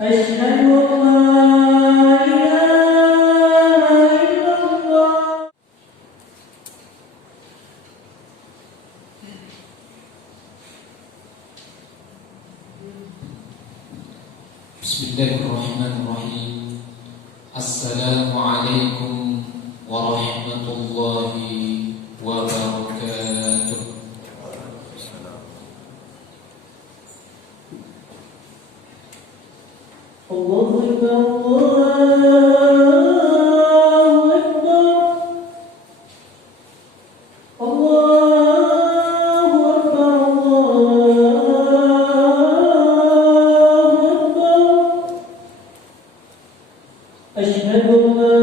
أشهد أن لا إله إلا الله. Bismillahirrahmanirrahim. Assalamualaikum warahmatullahi wabarakatuh. Allahu Akbar, Allahu Akbar, Allahu Akbar. Asyhadu an la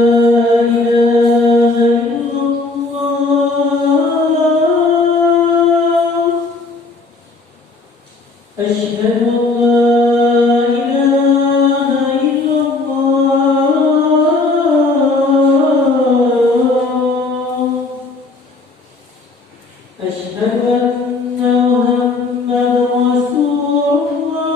ilaha illallah. Asyhadu an la أشهد أن محمدًا رسول الله.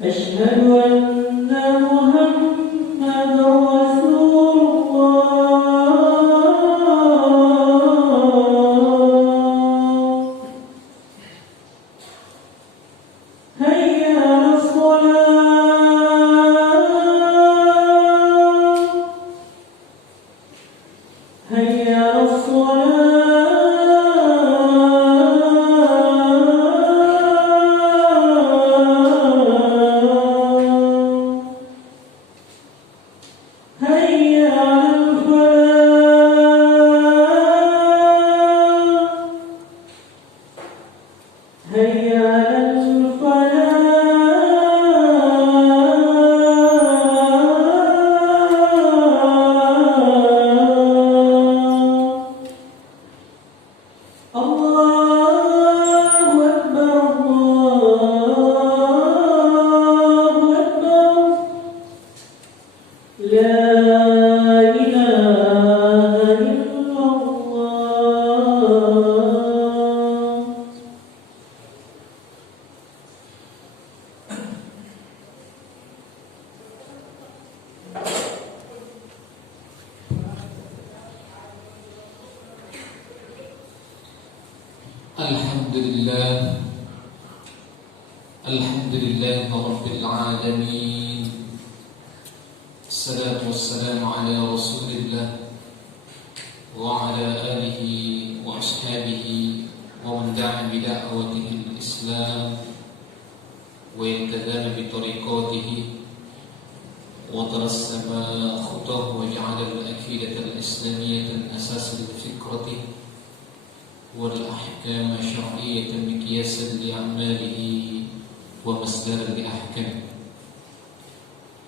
أشهد أن محمدًا رسول الله. هيا على الصلاة. هيا على الصلاة. هيا على الفلاح. هيا على الفلاح. الله أكبر، الله أكبر. لا إله إلا الله. Alhamdulillah, Alhamdulillah Rabbil Alamin. Assalatu wassalamu ala Rasulillah wa ala alihi wa ashabihi wa man da'a bi da'watihi al-Islam wa intadama bi tariqatihi wa tarassama khutahu wa ja'ala al-aqidata al-islamiyyata al-asas li-fikratihi والأحكام شرعية مقياسا لأعماله ومصدرا لأحكامه.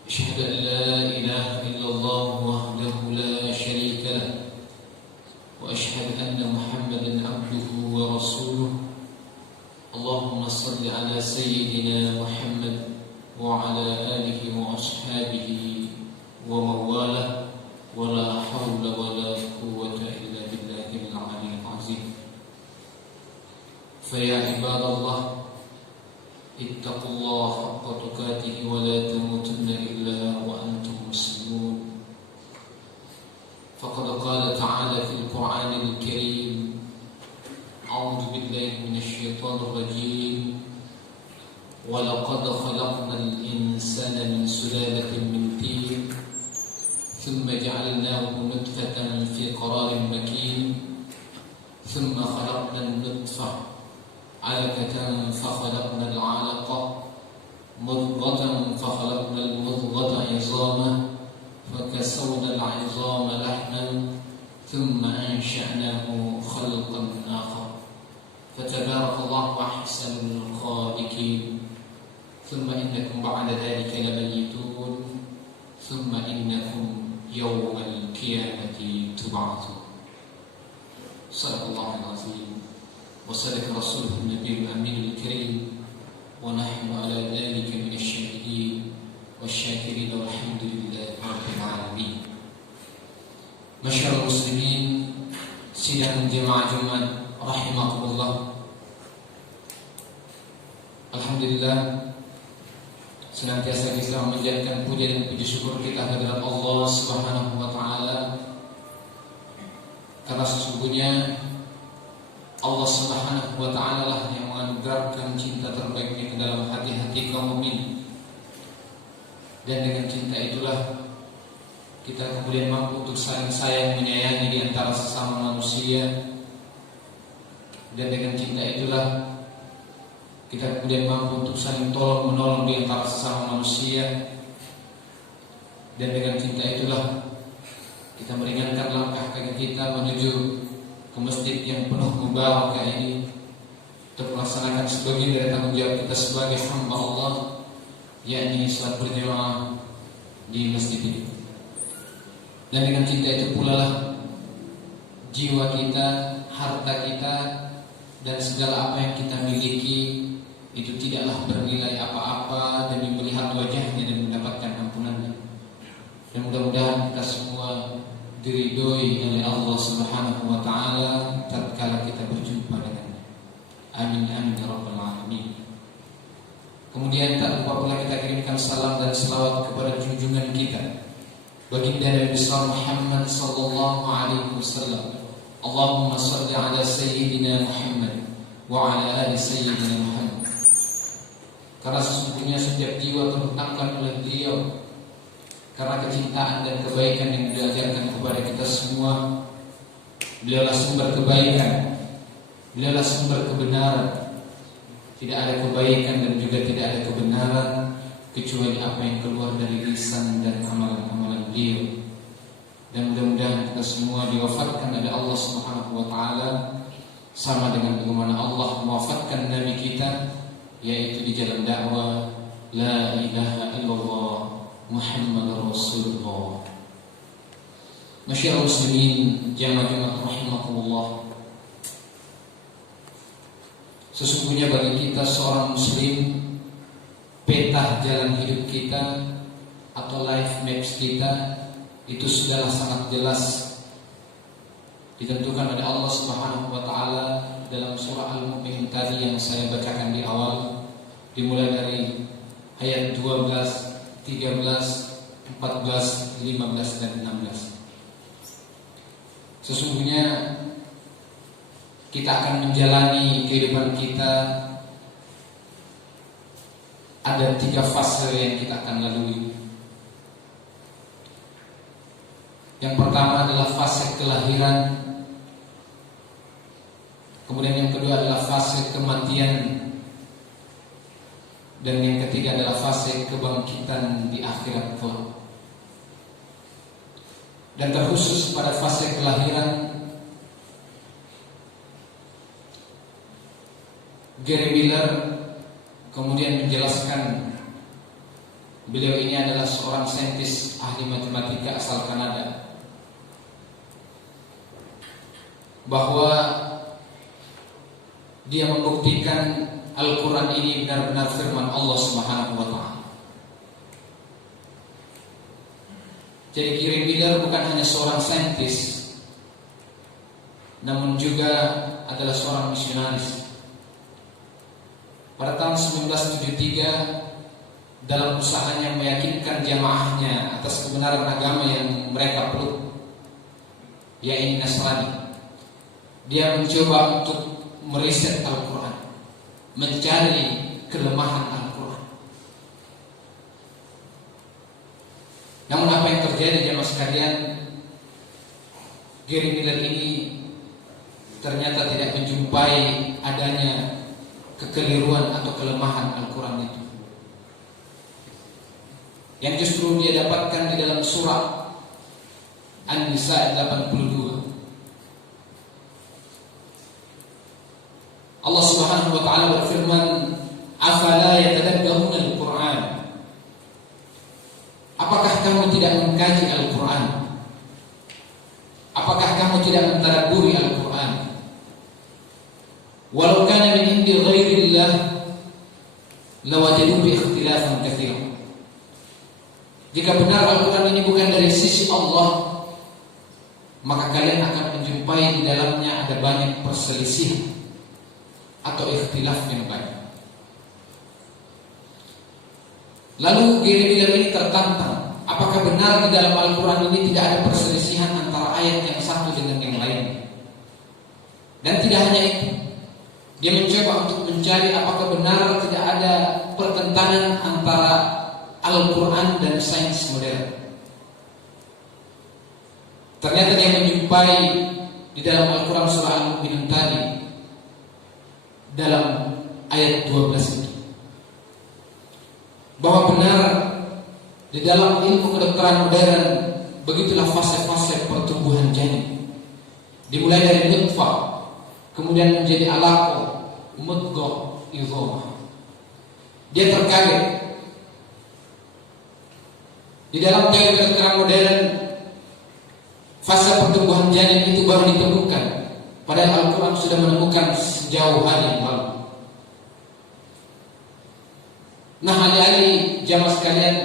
أشهد أن لا إله إلا الله وحده لا شريك له، وأشهد أن محمدا عبده ورسوله. اللهم صل على سيدنا محمد وعلى آله وأصحابه ومن والاه، ولا حول ولا قوة إلا بالله العلي العظيم. فيا عباد الله، اتقوا الله حق تقاته ولا تموتن إلا وأنتم مسلمون. فقد قال تعالى في القرآن الكريم: أعوذ بالله من الشيطان الرجيم، ولقد خلقنا الإنسان من سلالة من طين ثم جعلناه نطفة في قرار مكين ثم خلقنا النطفة علقة فخلقنا العلقة مضغة فخلقنا المضغة عظاما فكسونا العظام لحما ثم أنشأناه خلقا آخر فتبارك الله أحسن الخالقين. ثم إنكم بعد ذلك لميتون ثم إنكم يوم القيامة تبعثون. صدق الله العظيم وصدق رسوله النبي الأمين الكريم، ونحن على ذلك من الشاهدين والشاكرين والحمد لله رب العالمين. Masyarul muslimin, sidang jemaah Jumat rahimakumullah. Alhamdulillah, senantiasa kita menjadikan puja dan puji syukur kita kepada Allah Subhanahu wa taala. Karena sesungguhnya Allah Subhanahu wa taala lah yang menganugerahkan cinta terbaiknya ke dalam hati-hati kaum mukmin. Dan dengan cinta itulah kita kemudian mampu untuk saling sayang menyayangi di antara sesama manusia. Dan dengan cinta itulah kita kemudian mampu untuk saling tolong menolong di antara sesama manusia. Dan dengan cinta itulah kita meringankan langkah kaki kita menuju ke masjid yang penuh mubarakah ini untuk melaksanakan sebagian dari tanggung jawab kita sebagai hamba Allah, yakni salat berjamaah di masjid ini. Dan dengan cinta itu pula lah jiwa kita, harta kita, dan segala apa yang kita miliki itu tidaklah bernilai apa-apa demi melihat wajahnya dan mendapatkan ampunannya. Dan mudah-mudahan kita semua diridhoi oleh Allah Subhanahu wa taala tatkala kita berjumpa dengannya. Amin amin ya rabbal alamin. Kemudian tak lupa pula kita kirimkan salam dan selawat kepada junjungan kita baginda Nabi besar Muhammad sallallahu alaihi wasallam. Allahumma shalli ala sayyidina Muhammad wa ala ali sayyidina Muhammad. Karena sesungguhnya setiap jiwa terhutangkan oleh beliau karena kecintaan dan kebaikan yang diajarkan kepada kita semua. Beliaulah sumber kebaikan, beliaulah sumber kebenaran. Tidak ada kebaikan dan juga tidak ada kebenaran kecuali apa yang keluar dari lisan dan amalan-amalan beliau. Dan mudah-mudahan kita semua diwafatkan oleh Allah Subhanahu wa taala sama dengan bagaimana Allah mewafatkan Nabi kita, yaitu di jalan dakwah la ilaha illallah Muhammadur Rasulullah. Masyaallah muslimin jamaah rahimakumullah. Sesungguhnya bagi kita seorang muslim, peta jalan hidup kita atau life maps kita itu sudahlah sangat jelas ditentukan oleh Allah Subhanahu wa taala dalam surah Al-Mu'min tadi yang saya bacakan di awal, dimulai dari ayat 12, 13, 14, 15 dan 16. Sesungguhnya kita akan menjalani kehidupan kita, ada 3 fase yang kita akan lalui. Yang pertama adalah fase kelahiran. Kemudian yang kedua adalah fase kematian. Dan yang ketiga adalah fase kebangkitan di akhirat kelak. Dan terkhusus pada fase kelahiran, Gary Miller kemudian menjelaskan, beliau ini adalah seorang saintis ahli matematika asal Kanada, bahwa dia membuktikan Al-Quran ini benar-benar firman Allah Subhanahu wa ta'ala. Jadi Gary Miller bukan hanya seorang saintis, namun juga adalah seorang misionaris. Pada tahun 1973, dalam usahanya meyakinkan jamaahnya atas kebenaran agama yang mereka peluk, yaitu Nasrani, dia mencoba untuk meriset Al-Quran, mencari kelemahan Al-Quran. Namun apa yang terjadi jemaah sekalian, Gary Miller ini ternyata tidak menjumpai adanya kekeliruan atau kelemahan Al-Quran itu. Yang justru dia dapatkan di dalam surah An-Nisa 82. Allah Subhanahu wa taala berfirman, "Afala yatadabbaruna al-Qur'an?" Apakah kamu tidak mengkaji Al-Qur'an? Apakah kamu tidak mentadabburi Al-Qur'an? Walau kana min indi ghairillah lawajadu bi ikhtilafan katsiran. Jika benar Al-Quran ini bukan dari sisi Allah, maka kalian akan menjumpai di dalamnya ada banyak perselisihan atau ikhtilaf yang banyak. Lalu Gary Miller ini tertantang, apakah benar di dalam Al-Quran ini tidak ada perselisihan antara ayat yang satu dengan yang lain? Dan tidak hanya itu, dia mencoba untuk mencari apakah benar tidak ada pertentangan antara Al-Quran dan sains modern. Ternyata dia menjumpai di dalam Al-Quran surah Al-Mu'minun tadi, dalam ayat 12 itu, bahwa benar di dalam ilmu kedokteran modern begitulah fase-fase pertumbuhan janin. Dimulai dari nutfah, kemudian menjadi alaqah, mudghah, idhamah. Dia terkaget. Di dalam teori kedokteran modern, fase pertumbuhan janin itu baru ditemukan, padahal Al-Quran sudah menemukan sejauh hari yang lalu. Nah, adik-adik jamaah sekalian,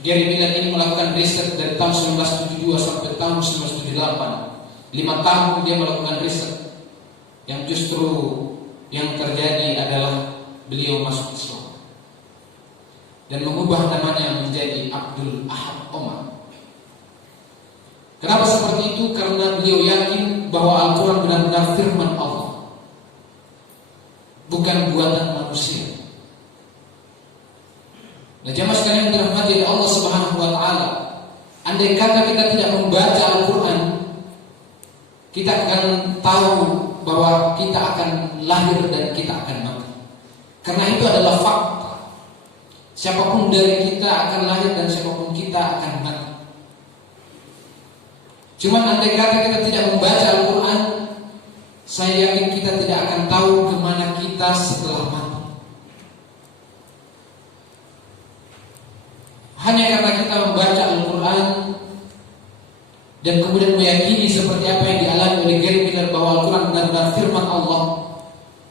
Gary Miller ini melakukan riset dari tahun 1972 sampai tahun 1978. 5 tahun dia melakukan riset, yang justru yang terjadi adalah beliau masuk Islam dan mengubah namanya menjadi Abdul Ahad Omar. Kenapa seperti itu? Karena beliau yakin bahwa Al-Quran benar-benar firman Allah, bukan buatan manusia. Nah, jamaah sekalian yang dirahmati oleh Allah Subhanahu wa taala, andai kata kita tidak membaca Al-Quran, kita akan tahu bahwa kita akan lahir dan kita akan mati. Karena itu adalah fakta. Siapapun dari kita akan lahir dan siapapun kita akan mati. Cuma andai kata kita tidak membaca Al-Quran, saya yakin kita tidak akan tahu kemana kita setelah mati. Hanya karena kita membaca Al-Quran dan kemudian meyakini seperti apa yang dialami oleh Gary Miller bahwa Al-Quran benar-benar firman Allah,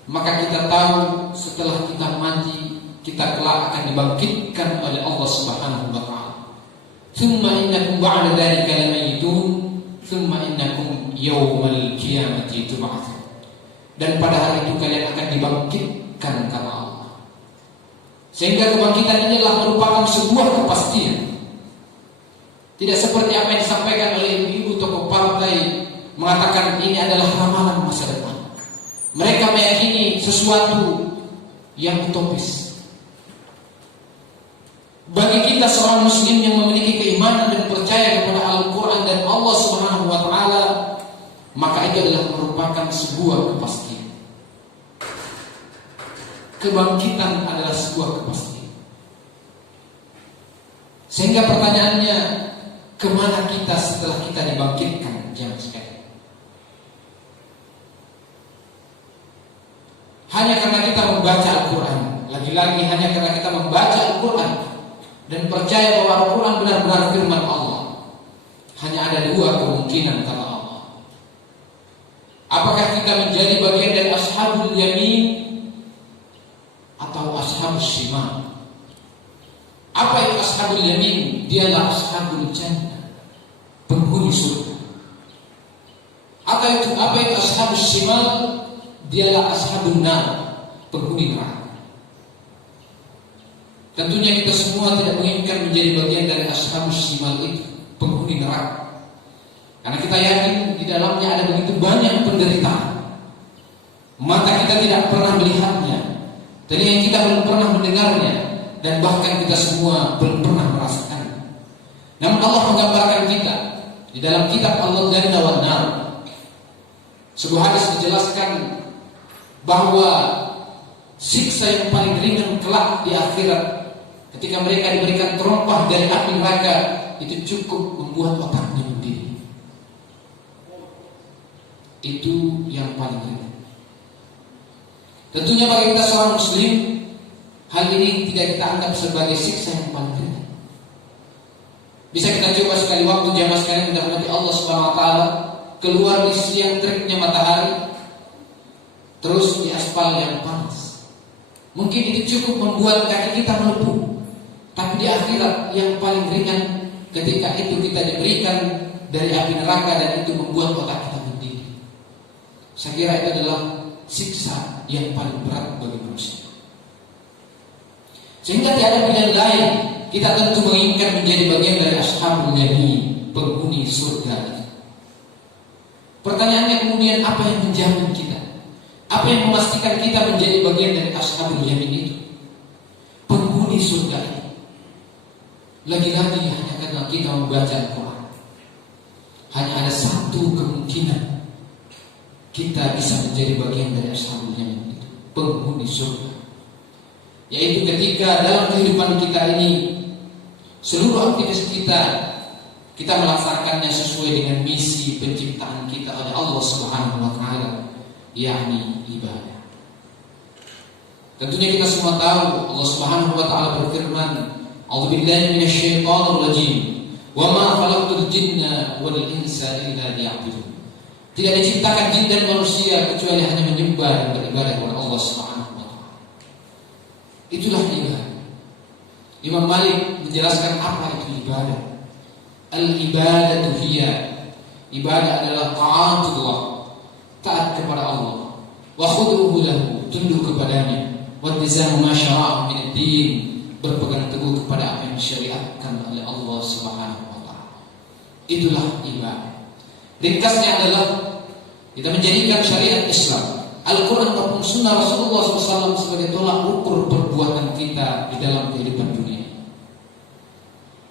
maka kita tahu setelah kita mati, kita kelak akan dibangkitkan oleh Allah Subhanahu wa taala. Tsumma innakum ba'da dzalika lamayitun, tsumma innakum yaumal qiyamati tub'atsun. Dan pada hari itu kalian akan dibangkitkan kata Allah. Sehingga kebangkitan inilah merupakan sebuah kepastian. Tidak seperti apa yang disampaikan oleh ibu-ibu tokoh partai mengatakan ini adalah ramalan masa depan. Mereka meyakini sesuatu yang utopis. Bagi kita seorang muslim yang memiliki keimanan dan percaya kepada Al-Quran dan Allah Subhanahu wa taala, maka itu adalah merupakan sebuah kepastian. Kebangkitan adalah sebuah kepastian. Sehingga pertanyaannya, kemana kita setelah kita dibangkitkan, jamaah sekalian? Hanya karena kita membaca Al-Quran, lagi-lagi hanya karena kita membaca Al-Quran dan percaya bahwa Al-Quran benar-benar firman Allah, hanya ada dua kemungkinan kata Allah. Apakah kita menjadi bagian dari ashabul yamin atau ashabul shimal? Apa itu ashabul yamin? Dialah ashabul jannah, penghuni surga. Apa itu ashabul shimal? Dialah ashabun nar, penghuni neraka. Tentunya kita semua tidak menginginkan menjadi bagian dari ashabul shimal itu, penghuni neraka. Karena kita yakin di dalamnya ada begitu banyak penderitaan. Mata kita tidak pernah melihatnya, telinga kita belum pernah mendengarnya, dan bahkan kita semua belum pernah merasakannya. Namun Allah menggambarkan kita di dalam kitab Allah Jalla wa Nar. Sebuah hadis menjelaskan bahwa siksa yang paling ringan kelak di akhirat, ketika mereka diberikan terompah dari api neraka, itu cukup membuat otaknya mendidih. Itu yang paling ringan. Tentunya bagi kita seorang muslim, hal ini tidak kita anggap sebagai siksa yang paling ringan. Bisa kita coba sekali waktu jamaah sekalian dirahmati Allah Subhanahu wa taala, keluar di siang teriknya matahari, terus di aspal yang panas. Mungkin itu cukup membuat kaki kita melepuh. Tapi di akhirat yang paling ringan, ketika itu kita diberikan dari api neraka dan itu membuat otak kita mendidih. Saya kira itu adalah siksa yang paling berat bagi manusia. Sehingga tiada pilihan lain kita tentu menginginkan menjadi bagian dari ashabul yamin, penghuni surga. Pertanyaannya kemudian, apa yang menjamin kita? Apa yang memastikan kita menjadi bagian dari ashabul yamin itu? Penghuni surga itu. Lagi-lagi hanya karena kita membaca Al-Quran, hanya ada satu kemungkinan kita bisa menjadi bagian dari ashabul yamin itu, penghuni surga. Yaitu ketika dalam kehidupan kita ini seluruh aktivitas kita melaksanakannya sesuai dengan misi penciptaan kita oleh Allah Subhanahu wa taala, yakni ibadah. Tentunya kita semua tahu Allah Subhanahu wa taala berfirman, "A'udzubillahi minasyaitonir rajim. Wa ma khalaqtul jinna wal insa illa liya'budun." Tidak diciptakan jin dan manusia kecuali hanya menyembah dan beribadah kepada Allah Subhanahu wa taala. Itulah ibadah. Imam Malik menjelaskan apa itu ibadah. Al-ibadatu hiya, ibadah adalah ta'atullah, taat kepada Allah, wa khudu'uhu lahu, tunduk kepadanya, wa iltizamu ma syara'a min ad-din, berpegang teguh kepada apa yang disyariatkan oleh Allah Subhanahu wa taala. Itulah ibadah. Ringkasnya adalah kita menjadikan syariat Islam, Al-Quran maupun Sunnah Rasulullah SAW sebagai tolak ukur perbuatan kita di dalam kehidupan dunia.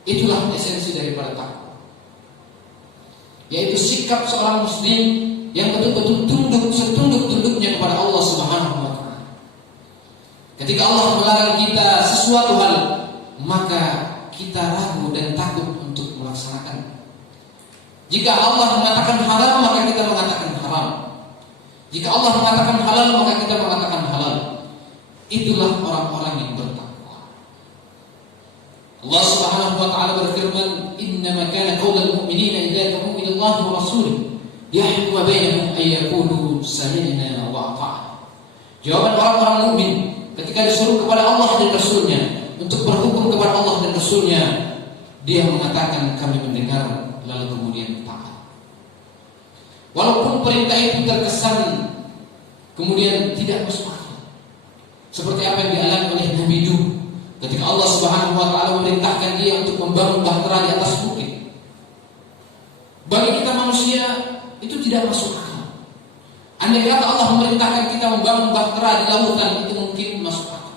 Itulah esensi daripada takwa, yaitu sikap seorang muslim yang betul-betul tunduk setunduk-tunduknya kepada Allah Subhanahu wa taala. Ketika Allah melarang kita sesuatu hal, maka kita ragu dan takut untuk melaksanakan. Jika Allah mengatakan haram, maka kita mengatakan haram. Jika Allah mengatakan halal, maka kita mengatakan halal. Itulah orang-orang yang bertakwa. Allah Subhanahu wa taala berfirman, "Innama kana qaulul mu'minina idza du'u ila Allah wa rasulih yahkum bainahum ay yaqulu sami'na wa ata'na." Jawaban orang-orang mukmin ketika disuruh kepada Allah dan Rasulnya untuk berhukum kepada Allah dan Rasulnya, dia mengatakan kami mendengar, lalu kemudian taat. Walaupun perintah itu terkesan kemudian tidak masuk akal, seperti apa yang dialami oleh Nabi Nuh ketika Allah Subhanahu wa taala memerintahkan dia untuk membangun bahtera di atas bukit. Bagi kita manusia itu tidak masuk akal. Andai kata Allah memerintahkan kita membangun bahtera di lautan, itu mungkin masuk akal.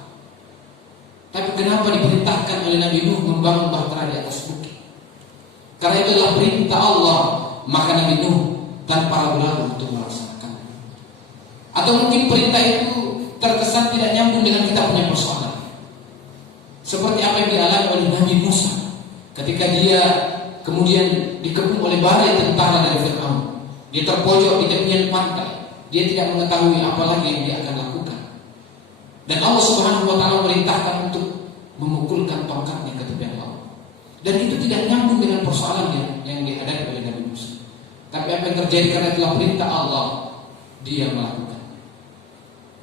Tapi kenapa diperintahkan oleh Nabi Nuh membangun bahtera di atas bukit? Karena itu adalah perintah Allah, maka Nabi Nuh tanpa ragu-ragu untuk melaksanakan. Atau mungkin perintah itu terkesan tidak nyambung dengan kita punya persoalan, seperti apa yang dialami oleh Nabi Musa ketika dia kemudian dikepung oleh badai tentara dari Fir'aun. Dia terpojok di tepian pantai, dia tidak mengetahui apa lagi yang dia akan lakukan. Dan Allah Subhanahu wa taala memerintahkan untuk memukulkan tongkatnya ke tepian laut. Dan itu tidak nyambung dengan persoalan yang dihadapi oleh Nabi Musa. Tapi apa yang terjadi karena itulah perintah Allah, dia melakukan.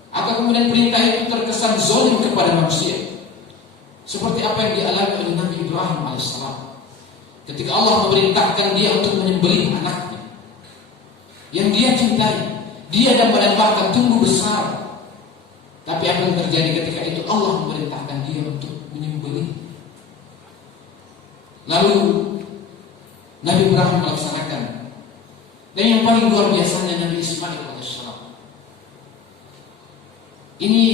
Atau kemudian perintah itu terkesan zalim kepada manusia, seperti apa yang dialami oleh Nabi Ibrahim alaihissalam ketika Allah memerintahkan dia untuk menyembelih anaknya yang dia cintai. Dia dan badan bahkan tumbuh besar. Tapi apa yang terjadi ketika itu? Allah memerintahkan dia untuk menyembelih. Lalu Nabi Ibrahim melaksanakan. Dan yang paling luar biasanya Nabi Ismail alaihissalam. Ini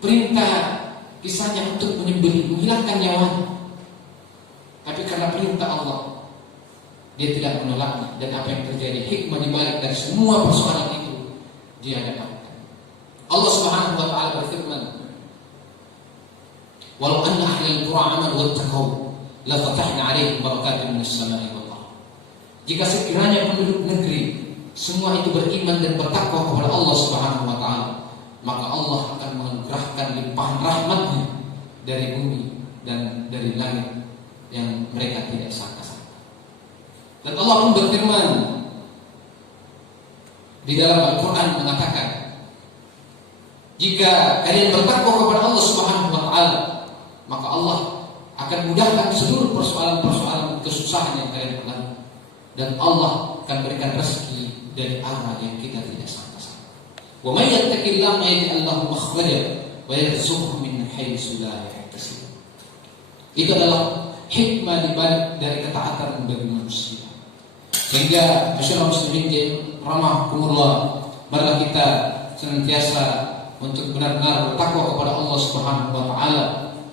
perintah kisahnya untuk menyembelih, menghilangkan nyawanya. Tapi karena perintah Allah, dia tidak menolaknya. Dan apa yang terjadi, hikmah dibalik dari semua persoalan itu, dia dapatkan. Allah Subhanahu wa taala berfirman, "Walau anna ahlal qura amanu wattaqau la fatahna 'alaihim barakatin minas sama'i wal ardh." Jika sekiranya penduduk negeri semua itu beriman dan bertakwa kepada Allah Subhanahu wa taala, maka Allah akan menganugerahkan limpahan rahmat-Nya dari bumi dan dari langit yang mereka tidak sangka-sangka. Dan Allah pun berfirman di dalam Al-Quran mengatakan, jika kalian bertakwa kepada Allah Subhanahu wa taala, maka Allah akan mudahkan seluruh persoalan-persoalan kesusahan yang kalian alami, dan Allah akan berikan rezeki dari arah yang kita tidak sangka-sangka. Wa may yattaqillaha yaj'al lahu makhraja wa yarzuqhu min haitsu la yahtasib. Itu adalah hikmah dibalik dari ketaatan bagi manusia. Sehingga masyarakat muslimin rahmah kumullah, marilah kita senantiasa untuk benar-benar bertakwa kepada Allah Subhanahu wa taala,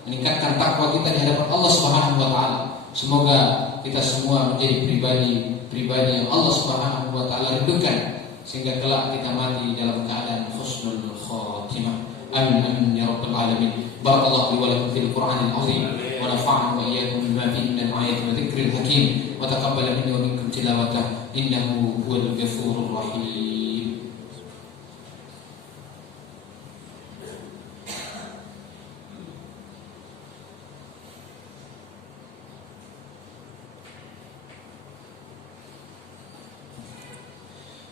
meningkatkan takwa kita di hadapan Allah Subhanahu wa taala. Semoga kita semua menjadi pribadi yang Allah Subhanahu wa taala rindukan, sehingga kelak kita mati dalam keadaan husnul khatimah. Amin amin ya rabbal alamin. Barakallahu li wa lakum fil Qur'anil azim wa nafa'ana wa iyyakum bima fihi min al-ayati wa dhikril hakim wa taqabbala minni wa minkum tilawatahu innahu huwal ghafurur rahim.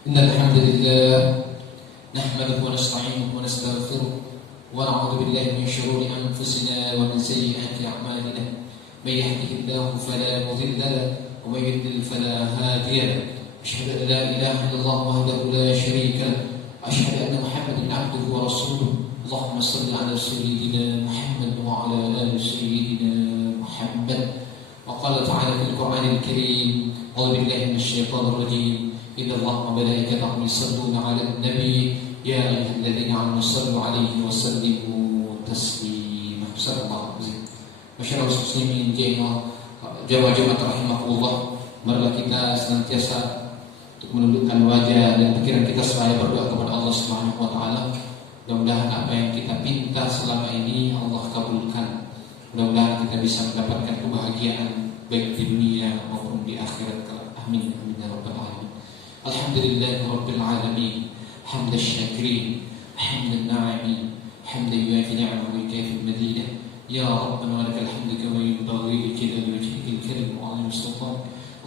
Innal hamdalillah nahmaduhu wa nasta'inuhu wa nastaghfiruh wa na'udzu billahi min shururi anfusina wa min sayyiati a'malina. May yahdihillahu fala mudilla lahu wa may yudlil fala hadiya lahu. Asyhadu an la ilaha illallah wahdahu la syarika lahu wa asyhadu anna Muhammadan 'abduhu wa rasuluh. Allahumma shalli 'ala sayyidina Muhammad wa 'ala ali sayyidina Muhammad. Wa qala ta'ala fil Qur'anil karim, a'udzu billahi minasy syaithanir rajim. Inna Allaha wa malaikatahu yusholluna 'alan nabi ya ayyuhalladzina amanu shallu 'alaihi wa sallimu taslima. Sallallahu alaihi wasallam. Masyaallah muslimin jamaah rahimakumullah, marilah kita senantiasa untuk menundukkan wajah dan pikiran kita seraya berdoa kepada Allah Subhanahu wa taala. Mudah-mudahan apa yang kita pinta selama ini Allah kabulkan. Mudah-mudahan kita bisa mendapatkan kebahagiaan baik di dunia maupun di akhirat kelak. Amin amin ya rabbal alamin. Alhamdulillahi rabbil alamin. حمد الشاكرين حمد الناعمين حمد يوافي نعمه ويكافئ مزيده. يا ربنا ولك الحمد كما ينبغي لجلال وجهك الكريم وعظيم السلطان.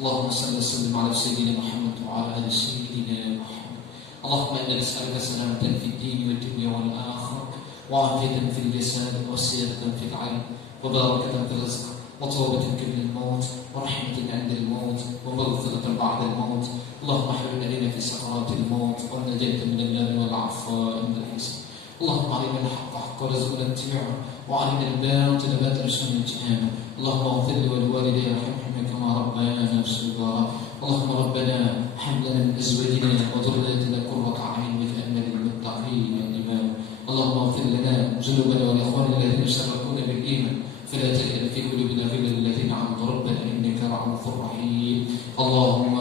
اللهم صل وسلم على سيدنا محمد وعلى ال سيدنا محمد. اللهم انا نسالك سلامه في الدين والدنيا والاخره وعافيه في الجسد وسياده في العلم وبركه في الرزق وتوبة قبل الموت ورحمة عند الموت ومغفرة بعد الموت. اللهم احفظ علينا في سكرات الموت والنجاة من النار والعفاء عند الحساب. اللهم علمنا الحق حقا وارزقنا اتباعه وعلمنا الباطل باطلا وارزقنا اجتنابه. اللهم اغفر لي ولوالدي وارحمهما كما ربيانا صغارا. اللهم ربنا هب لنا من ازواجنا وذرياتنا قرة اعين واجعلنا للمتقين اماما. اللهم اغفر لنا ذنوبنا ولاخواننا الذين سبقونا بالايمان فلا تجعل في قلوبنا غلا للذين آمنوا ربنا إنك رؤوف رحيم. اللهم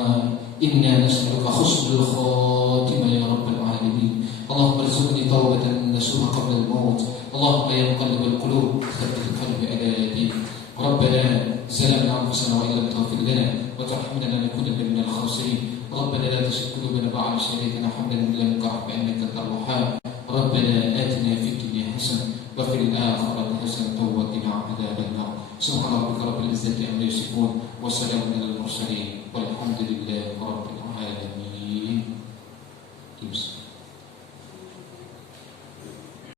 إنا نسألك حسن الخاتمة يا رب العالمين. اللهم ارزقني توبة نصوحا قبل الموت. اللهم يا مقلب القلوب ثبت القلب على دينك. ربنا ظلمنا أنفسنا وإن لم تغفر لنا وترحمنا لنكونن من الخاسرين. ربنا لا تزغ قلوبنا بعد إذ هديتنا وهب لنا من لدنك رحمة إنك أنت الوهاب. ربنا آتنا في الدنيا حسنة وفي الآخرة حسنة وقنا عذاب النار. سبحان ربك رب العزة عما يصفون وسلام على المرسلين والحمد لله رب العالمين.